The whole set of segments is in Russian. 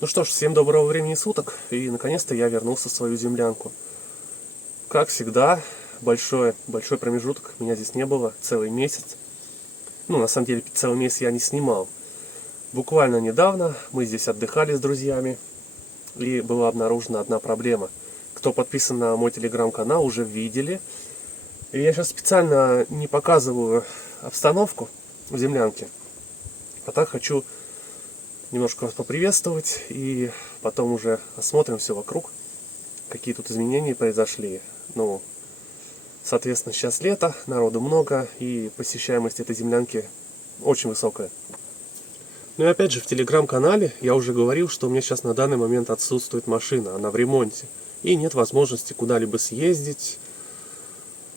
Ну что ж, всем доброго времени суток, и наконец-то я вернулся в свою землянку. Как всегда, большой промежуток, меня здесь не было, целый месяц. Ну, на самом деле, целый месяц я не снимал. Буквально недавно мы здесь отдыхали с друзьями, и была обнаружена одна проблема. Кто подписан на мой телеграм-канал, уже видели. И я сейчас специально не показываю обстановку в землянке, а так хочу немножко вас поприветствовать, и потом уже осмотрим все вокруг, какие тут изменения произошли. Ну, соответственно, сейчас лето, народу много, и посещаемость этой землянки очень высокая. Ну и опять же, в телеграм-канале я уже говорил, что у меня сейчас на данный момент отсутствует машина, она в ремонте, и нет возможности куда-либо съездить,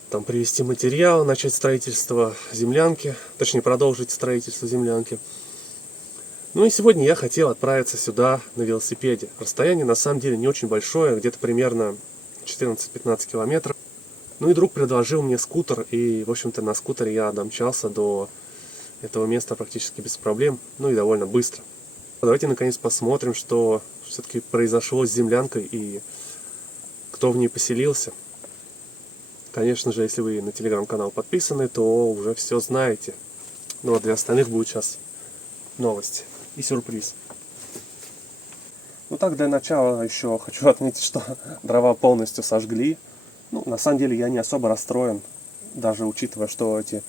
там привезти материал, начать строительство землянки, точнее продолжить строительство землянки. Ну и сегодня я хотел отправиться сюда на велосипеде. Расстояние на самом деле не очень большое, где-то примерно 14-15 километров. Ну и друг предложил мне скутер, и в общем-то на скутере я домчался до этого места практически без проблем, ну и довольно быстро. Давайте наконец посмотрим, что все-таки произошло с землянкой и кто в ней поселился. Конечно же, если вы на телеграм-канал подписаны, то уже все знаете. Ну а для остальных будет сейчас новость и сюрприз. Ну так, для начала еще хочу отметить, что дрова полностью сожгли. Ну, на самом деле я не особо расстроен, даже учитывая, что эти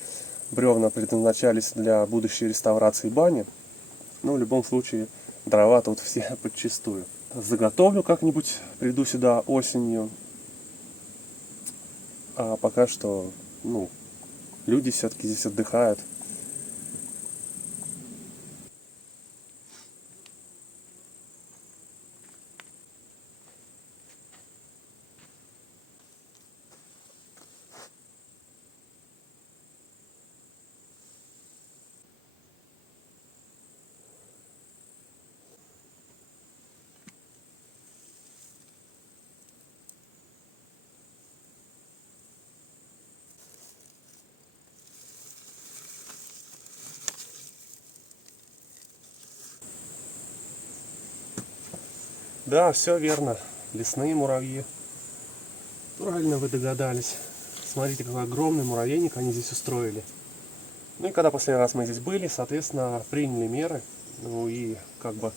бревна предназначались для будущей реставрации бани. Но в любом случае дрова тут все подчистую. Заготовлю как-нибудь, приду сюда осенью. А пока что, ну, люди все-таки здесь отдыхают. Да, все верно. Лесные муравьи. Правильно вы догадались. Смотрите, какой огромный муравейник они здесь устроили. Ну и когда последний раз мы здесь были, соответственно, приняли меры. Ну и как бы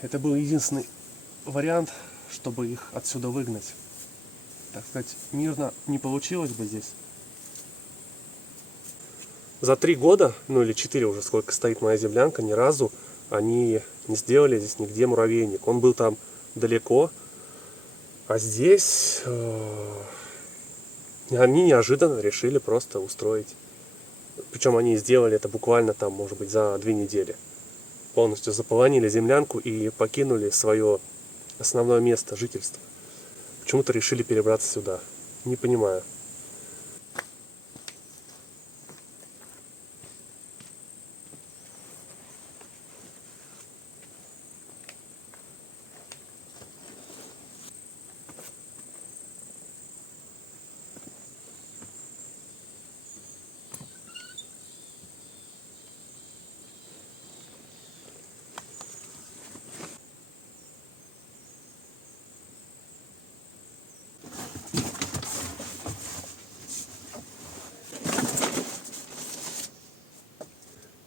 это был единственный вариант, чтобы их отсюда выгнать. Так сказать, мирно не получилось бы здесь. За 3 года, ну или 4 уже, сколько стоит моя землянка, ни разу они не сделали здесь нигде муравейник. Он был там далеко, а здесь они неожиданно решили просто устроить. Причем они сделали это буквально там, может быть, за 2 недели. Полностью заполонили землянку и покинули свое основное место жительства. Почему-то решили перебраться сюда. Не понимаю.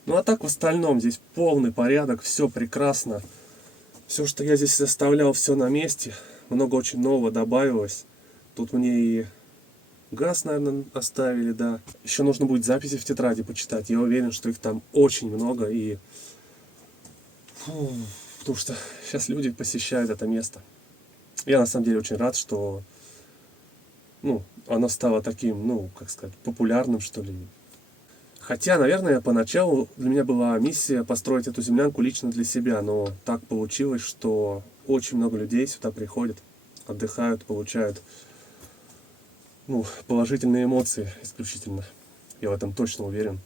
Ну а так в остальном здесь полный порядок, все прекрасно. Все, что я здесь оставлял, все на месте. Много очень нового добавилось. Тут мне и газ, наверное, оставили, да. Еще нужно будет записи в тетради почитать. Я уверен, что их там очень много. И потому что сейчас люди посещают это место. Я на самом деле очень рад, что оно стало таким, как сказать, популярным, что ли. Хотя, наверное, поначалу для меня была миссия построить эту землянку лично для себя, но так получилось, что очень много людей сюда приходят, отдыхают, получают положительные эмоции исключительно. Я в этом точно уверен.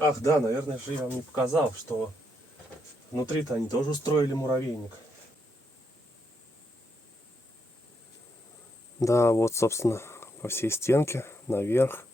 Ах, да, наверное же я вам не показал, что внутри-то они тоже устроили муравейник. Да, вот, собственно, по всей стенке, наверх.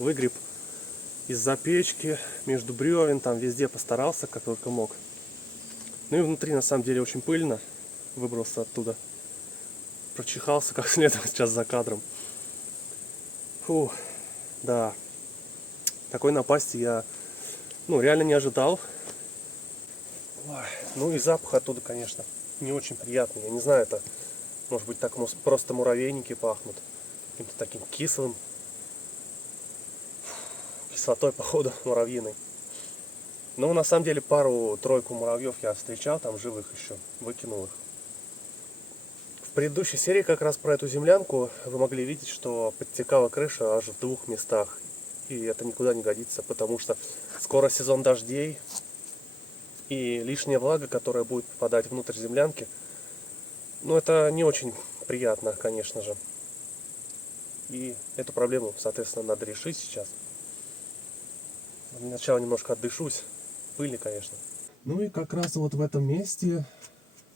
Выгреб из-за печки, между бревен, там везде постарался, как только мог. Ну и внутри на самом деле очень пыльно. Выбрался оттуда. Прочихался как следует сейчас за кадром. Фу, да. Такой напасти я, реально не ожидал. Ой, ну и запах оттуда, конечно, не очень приятный. Я не знаю, это может быть так просто муравейники пахнут. Каким-то таким кислым. Кислотой, походу, муравьиной. Ну, на самом деле, пару-тройку муравьев я встречал, там живых еще, выкинул их. В предыдущей серии как раз про эту землянку вы могли видеть, что подтекала крыша аж в 2 местах. И это никуда не годится, потому что скоро сезон дождей, и лишняя влага, которая будет попадать внутрь землянки, это не очень приятно, конечно же. И эту проблему, соответственно, надо решить сейчас. Сначала немножко отдышусь. Пыльный, конечно. Ну и как раз вот в этом месте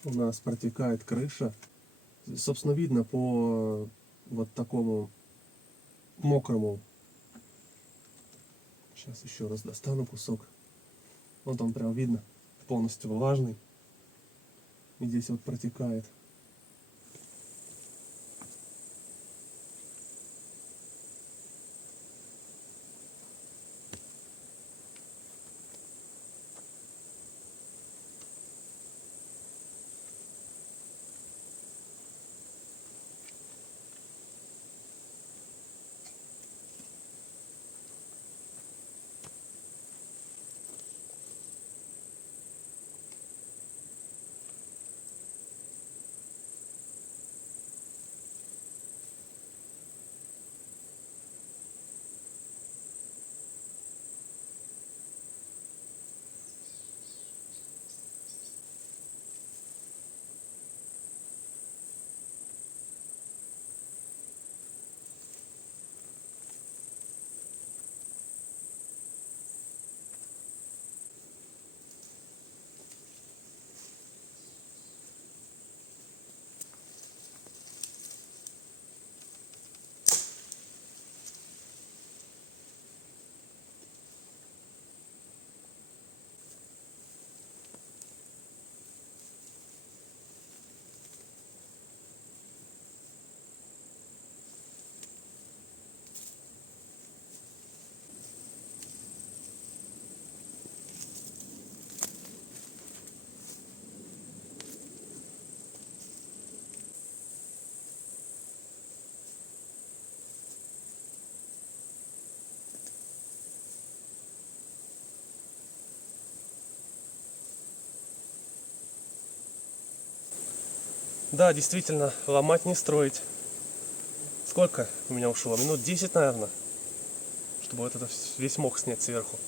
у нас протекает крыша. Собственно, видно по вот такому мокрому. Сейчас еще раз достану кусок. Вот он прям видно, полностью влажный. И здесь вот протекает. Да, действительно, ломать не строить. Сколько у меня ушло? Минут 10, наверное, чтобы вот это весь мох снять сверху.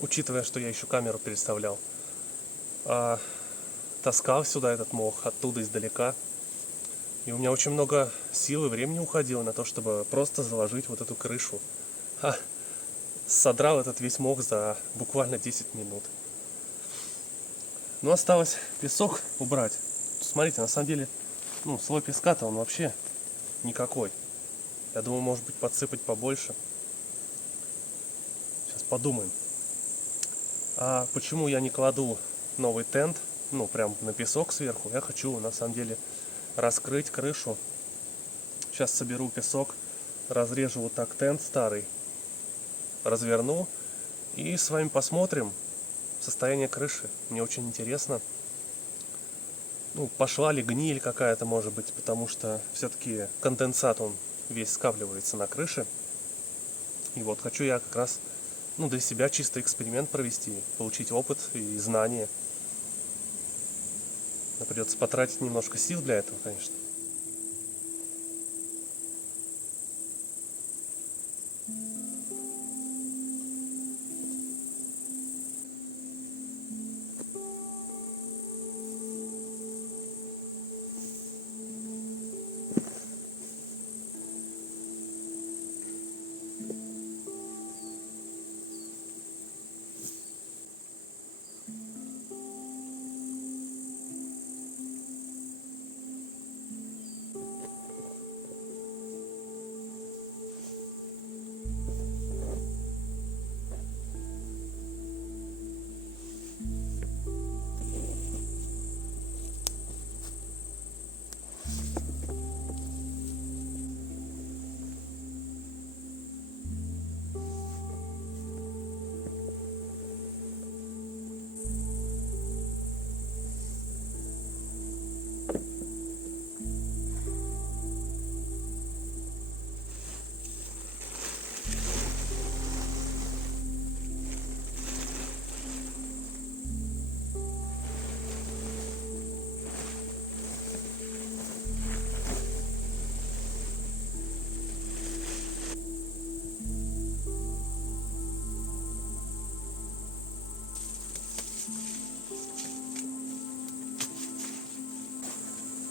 Учитывая, что я еще камеру переставлял. А таскал сюда этот мох оттуда издалека. И у меня очень много сил и времени уходило на то, чтобы просто заложить вот эту крышу. Содрал этот весь мох за буквально 10 минут. Но осталось песок убрать. Смотрите, на самом деле, слой песка-то он вообще никакой. Я думаю, может быть, подсыпать побольше. Сейчас подумаем. А почему я не кладу новый тент, прям на песок сверху? Я хочу, на самом деле, раскрыть крышу. Сейчас соберу песок, разрежу вот так тент старый, разверну и с вами посмотрим состояние крыши. Мне очень интересно. Пошла ли гниль какая-то, может быть, потому что все-таки конденсат, он весь скапливается на крыше. И вот хочу я как раз, для себя чисто эксперимент провести, получить опыт и знания. Но придется потратить немножко сил для этого, конечно.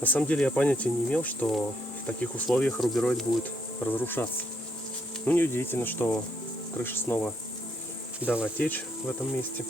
На самом деле я понятия не имел, что в таких условиях рубероид будет разрушаться. Неудивительно, что крыша снова дала течь в этом месте.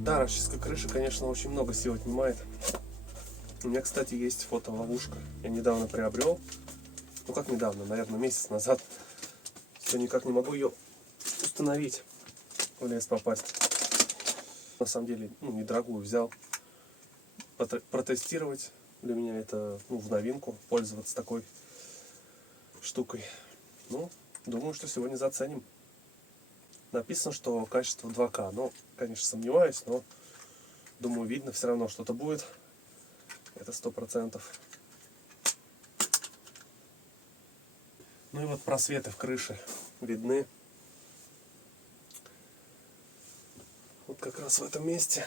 Да, расчистка крыши, конечно, очень много сил отнимает. У меня, кстати, есть фотоловушка. Я недавно приобрел. Как недавно, наверное, месяц назад. Все никак не могу ее установить. В лес попасть. На самом деле, недорогую взял. Протестировать. Для меня это, в новинку. Пользоваться такой штукой. Думаю, что сегодня заценим. Написано, что качество 2К. Конечно, сомневаюсь, но думаю, видно все равно что-то будет. Это 100%. И вот просветы в крыше видны. Вот как раз в этом месте,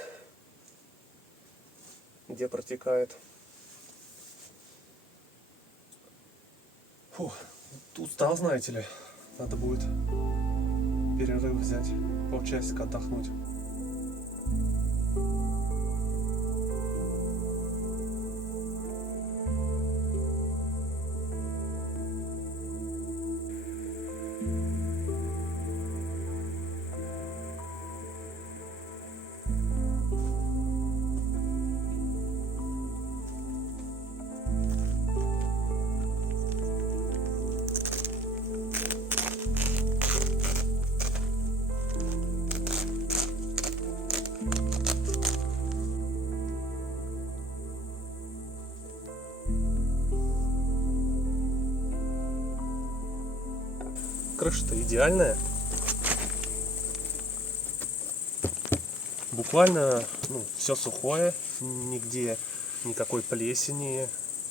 где протекает. Устал, знаете ли. Надо будет перерыв взять, полчасика отдохнуть. крыша-то идеальная. Буквально, ну, все сухое, нигде никакой плесени,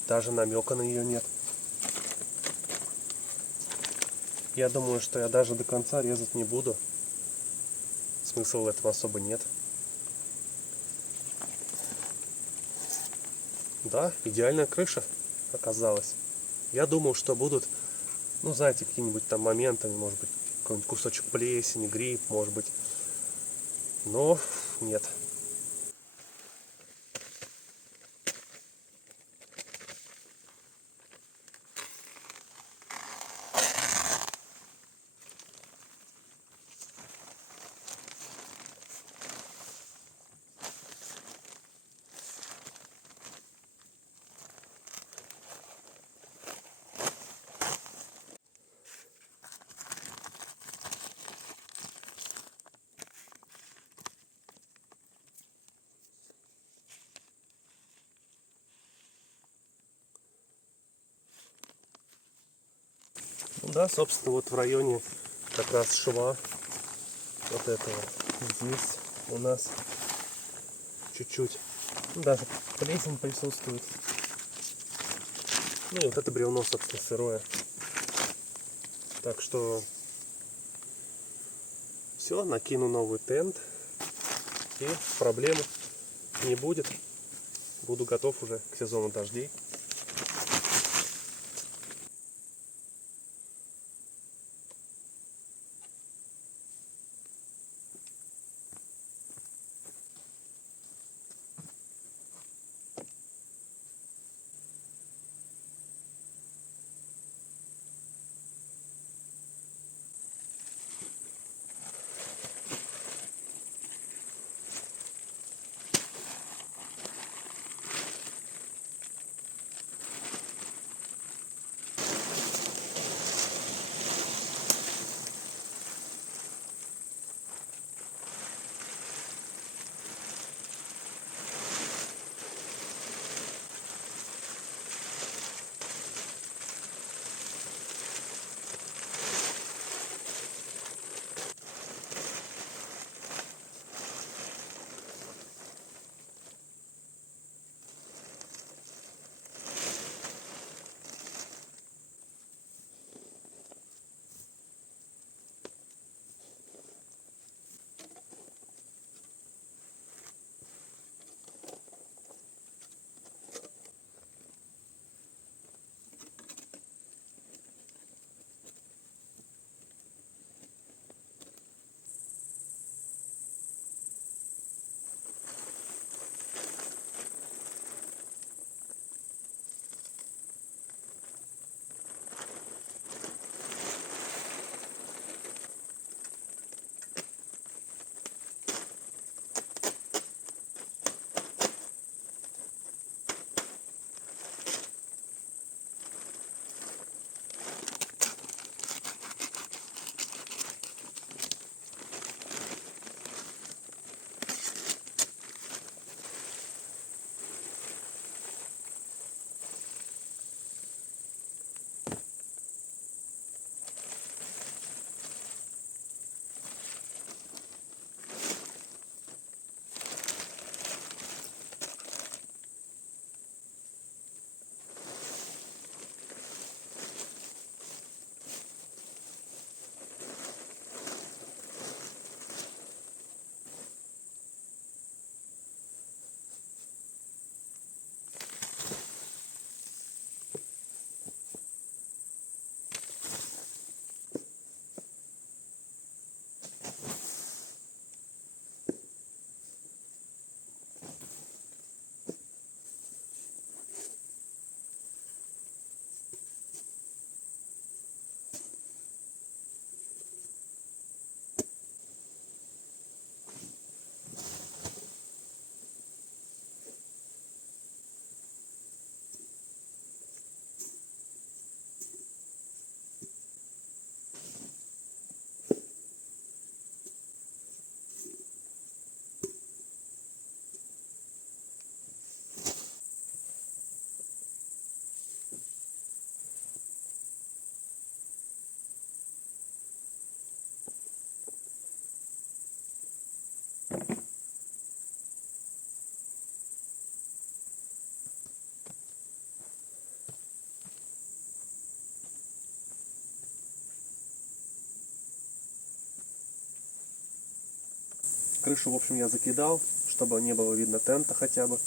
даже намека на нее нет. Я думаю, что я даже до конца резать не буду. Смысла в этом особо нет. Да, идеальная крыша оказалась. Я думал, что будут, ну, знаете, какие-нибудь там моментами, может быть, какой-нибудь кусочек плесени, гриб, может быть. Но нет. Ну да, собственно, вот в районе как раз шва вот этого здесь у нас чуть-чуть, ну, даже плесень присутствует. Ну и вот это бревно, собственно, сырое. Так что все, накину новый тент, и проблем не будет. Буду готов уже к сезону дождей. Крышу, в общем, я закидал, чтобы не было видно тента хотя бы.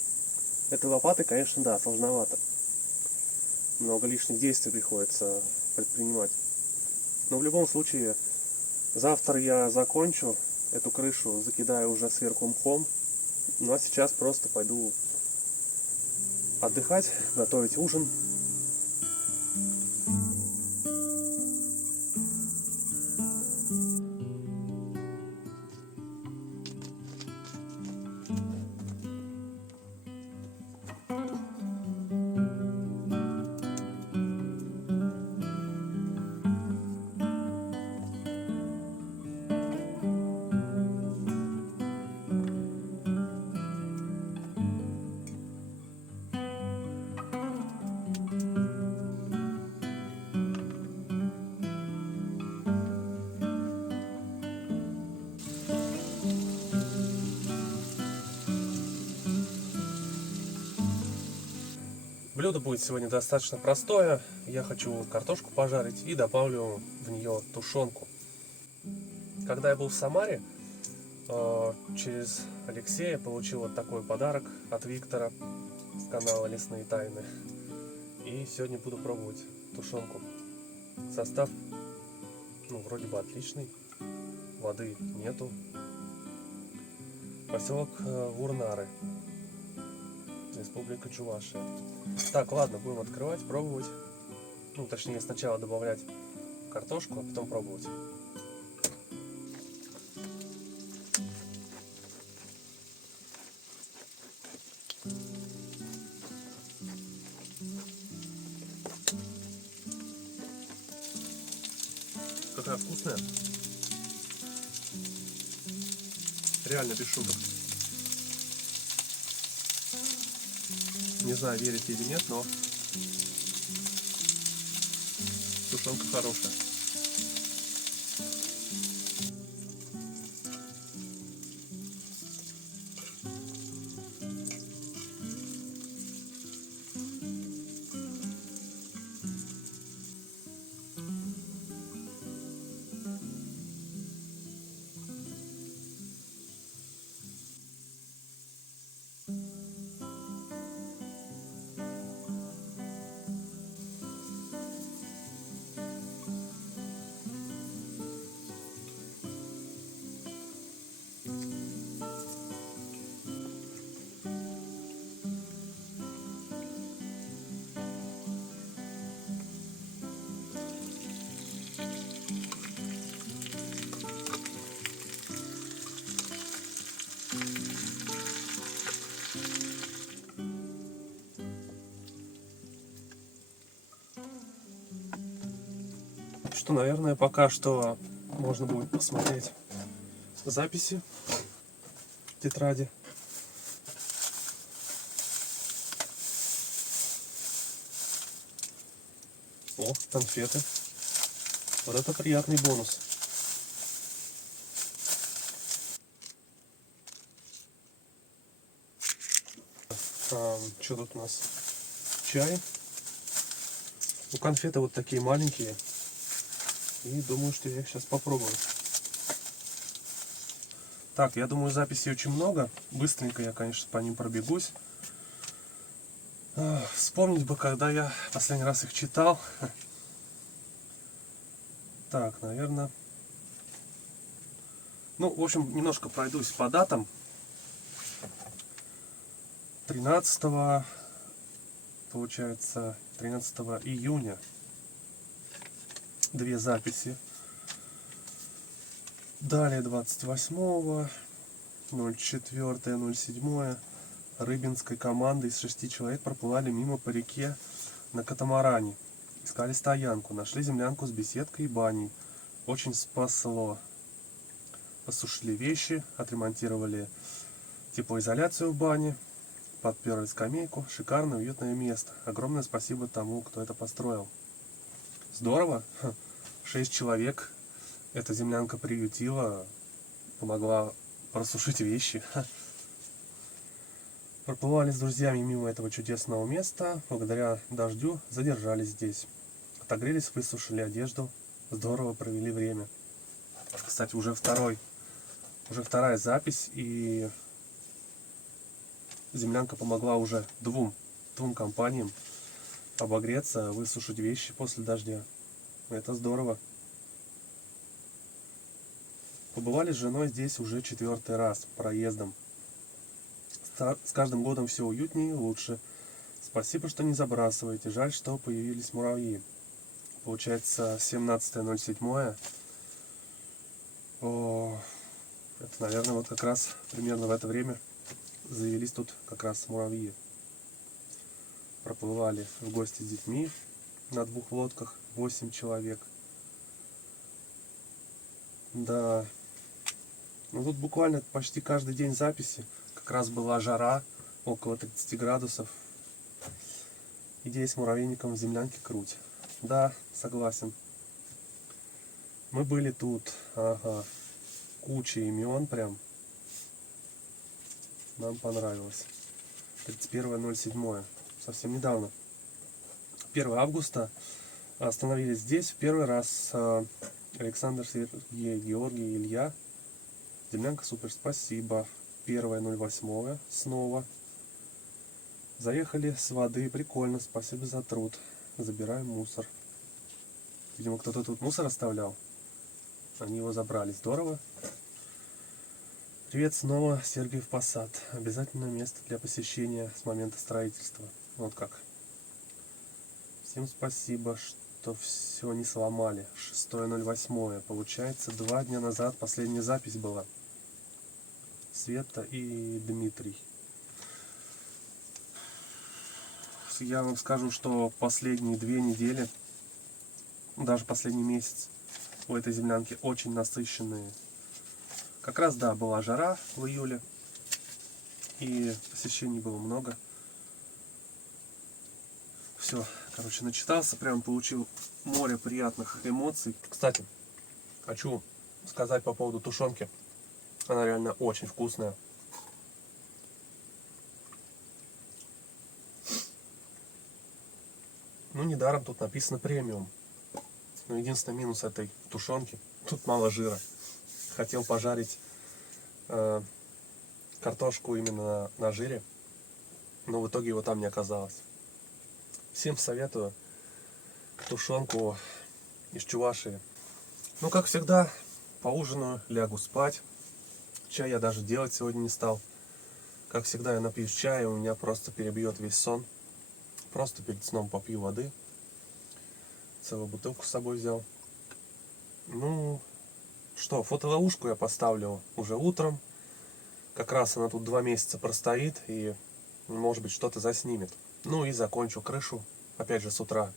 Этой лопатой, конечно, да, сложновато. Много лишних действий приходится предпринимать. Но в любом случае, завтра я закончу эту крышу, закидаю уже сверху мхом. Ну а сейчас просто пойду отдыхать, готовить ужин. Блюдо будет сегодня достаточно простое. Я хочу картошку пожарить и добавлю в нее тушенку. Когда я был в Самаре, через Алексея получил вот такой подарок от Виктора с канала Лесные Тайны. И сегодня буду пробовать тушенку. Состав, вроде бы отличный. Воды нету. Поселок Вурнары, Республика Чувашия. Так, ладно, будем открывать, пробовать. Точнее, сначала добавлять картошку, а потом пробовать. Какая вкусная. Реально без шуток. Не знаю, верите или нет, но тушенка хорошая. Что, наверное, пока что можно будет посмотреть записи в тетради. О, конфеты. Вот это приятный бонус. Что тут у нас? Чай. Конфеты вот такие маленькие. И думаю, что я их сейчас попробую. Так, я думаю, записей очень много. Быстренько я, конечно, по ним пробегусь. Вспомнить бы, когда я последний раз их читал. Так, наверное. В общем, немножко пройдусь по датам. 13, получается, 13 июня. 2 записи. Далее 28-го, 04-е, 07-е. Рыбинской команды из 6 человек проплывали мимо по реке на катамаране. Искали стоянку, нашли землянку с беседкой и баней. Очень спасло. Посушили вещи, отремонтировали теплоизоляцию в бане, подперли скамейку. Шикарное, уютное место. Огромное спасибо тому, кто это построил. Здорово. 6 человек. Эта землянка приютила, помогла просушить вещи. Проплывали с друзьями мимо этого чудесного места. Благодаря дождю задержались здесь. Отогрелись, высушили одежду. Здорово провели время. Кстати, уже второй Уже вторая запись, и землянка помогла уже двум компаниям обогреться, высушить вещи после дождя. Это здорово. Побывали с женой здесь уже 4-й раз проездом. С каждым годом все уютнее и лучше. Спасибо, что не забрасываете. Жаль, что появились муравьи. Получается 17.07. Это, наверное, вот как раз примерно в это время завелись тут как раз муравьи. Проплывали в гости с детьми на 2 лодках, 8 человек. Да. Ну тут буквально почти каждый день записи. Как раз была жара, около 30 градусов. Идея с муравейником в землянке круть. Да, согласен. Мы были тут. Ага. Куча имен прям. Нам понравилось. 31.07. Совсем недавно. 1 августа остановились здесь в первый раз. Александр, Сергей, Георгий, Илья. Землянка супер, спасибо. 1.08 снова. Заехали с воды, прикольно, спасибо за труд. Забираем мусор. Видимо, кто-то тут мусор оставлял. Они его забрали, здорово. Привет снова, Сергиев Посад. Обязательно место для посещения с момента строительства. Вот как. Всем спасибо, что все не сломали. 6.08. Получается, 2 дня назад последняя запись была. Света и Дмитрий. Я вам скажу, что последние 2 недели, даже последний месяц у этой землянки очень насыщенные. Как раз, да, была жара в июле, и посещений было много. Все, короче, начитался, прям получил море приятных эмоций. Кстати, хочу сказать по поводу тушенки. Она реально очень вкусная. Ну, недаром тут написано премиум. Но единственный минус этой тушенки, тут мало жира. Хотел пожарить картошку именно на жире, но в итоге его там не оказалось. Всем советую тушенку из Чувашии. Ну, как всегда, поужинаю, лягу спать. Чай я даже делать сегодня не стал. Как всегда, я напьюсь чая, у меня просто перебьет весь сон. Просто перед сном попью воды. Целую бутылку с собой взял. Ну, что, фотоловушку я поставлю уже утром. Как раз она тут 2 месяца простоит и, может быть, что-то заснимет. Ну и закончу крышу, опять же, с утра.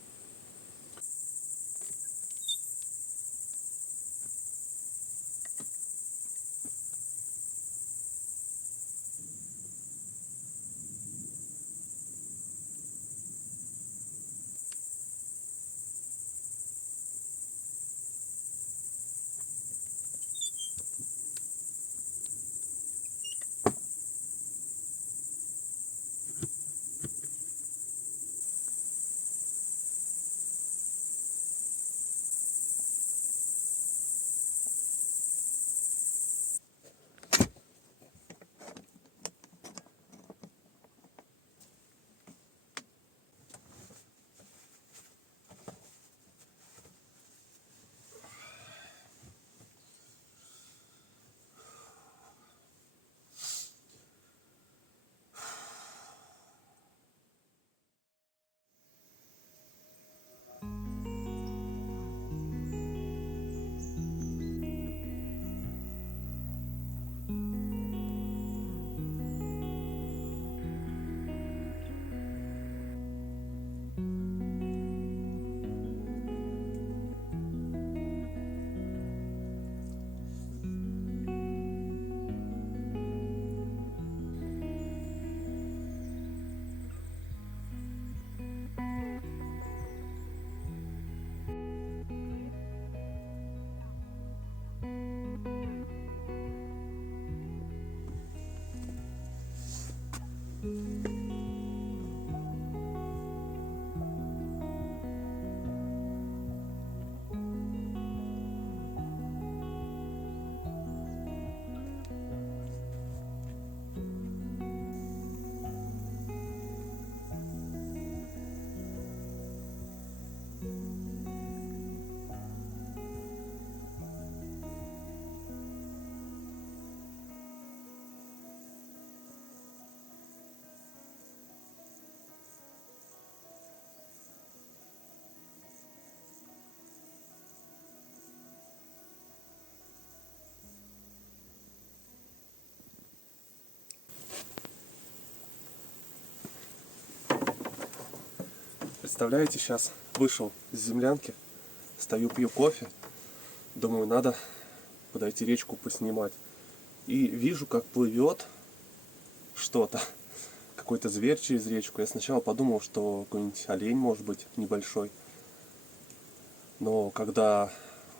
Представляете, сейчас вышел из землянки, стою, пью кофе, думаю, надо подойти речку поснимать. И вижу, как плывет что-то, какой-то зверь через речку. Я сначала подумал, что какой-нибудь олень, может быть, небольшой. Но когда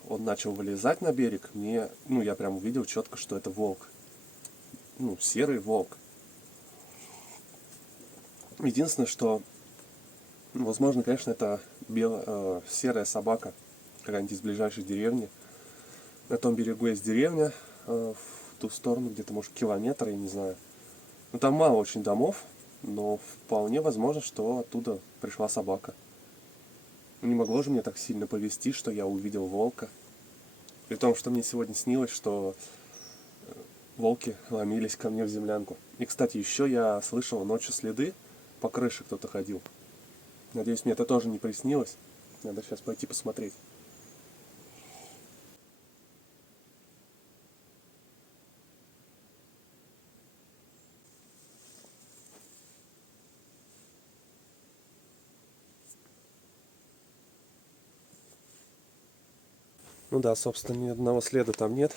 он начал вылезать на берег, я прям увидел четко, что это волк. Серый волк. Единственное, что, возможно, конечно, это серая собака, какая-нибудь из ближайшей деревни. На том берегу есть деревня, в ту сторону, где-то, может, километр, я не знаю. Там мало очень домов, но вполне возможно, что оттуда пришла собака. Не могло же мне так сильно повезти, что я увидел волка. При том, что мне сегодня снилось, что волки ломились ко мне в землянку. И, кстати, еще я слышал ночью следы, по крыше кто-то ходил. Надеюсь, мне это тоже не приснилось. Надо сейчас пойти посмотреть. Ну да, собственно, ни одного следа там нет.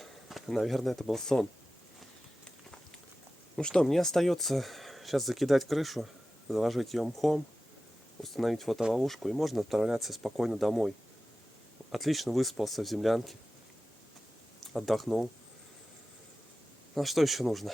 Наверное, это был сон. Ну что, мне остается сейчас закидать крышу, заложить ее мхом, установить фотоловушку, и можно отправляться спокойно домой. Отлично выспался в землянке, отдохнул. А что еще нужно?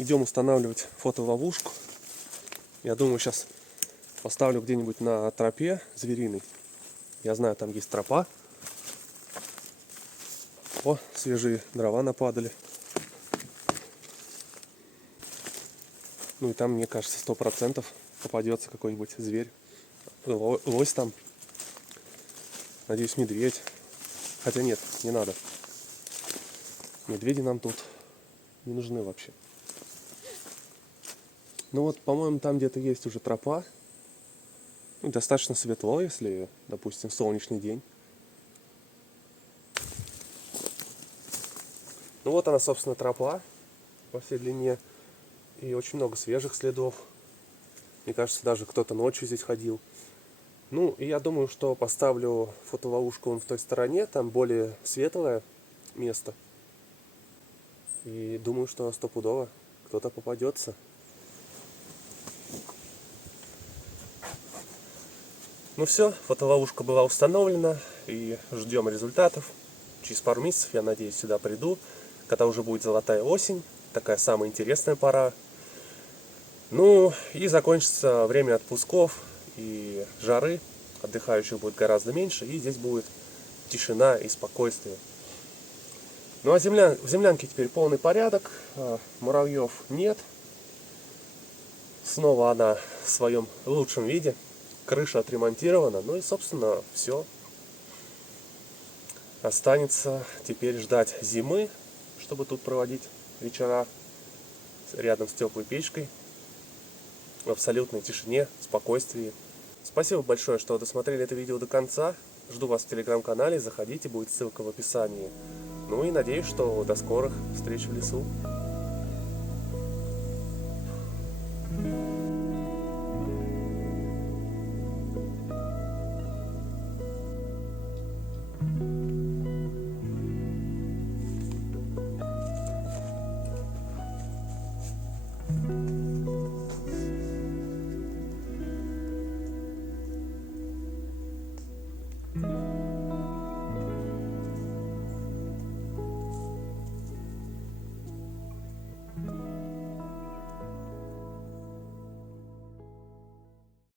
Идем устанавливать фотоловушку. Я думаю, сейчас поставлю где-нибудь на тропе звериной. Я знаю, там есть тропа. О, свежие дрова нападали. Ну и там, мне кажется, 100% попадется какой-нибудь зверь. Лось там. Надеюсь, медведь. Хотя нет, не надо. Медведи нам тут не нужны вообще. Ну вот, по-моему, там где-то есть уже тропа. Ну, достаточно светло, если, допустим, солнечный день. Ну вот она, собственно, тропа по всей длине. И очень много свежих следов. Мне кажется, даже кто-то ночью здесь ходил. Ну, и я думаю, что поставлю фотоловушку вон в той стороне. Там более светлое место. И думаю, что стопудово кто-то попадется. Ну все, фотоловушка была установлена. И ждем результатов. Через пару месяцев, я надеюсь, сюда приду. Когда уже будет золотая осень. Такая самая интересная пора. Ну, и закончится время отпусков и жары. Отдыхающих будет гораздо меньше. И здесь будет тишина и спокойствие. Ну, а в землянке теперь полный порядок. Муравьев нет. Снова она в своем лучшем виде. Крыша отремонтирована. Ну и, собственно, все. Останется теперь ждать зимы, чтобы тут проводить вечера рядом с теплой печкой. В абсолютной тишине, спокойствии. Спасибо большое, что досмотрели это видео до конца. Жду вас в телеграм-канале, заходите, будет ссылка в описании. Ну и надеюсь, что до скорых встреч в лесу.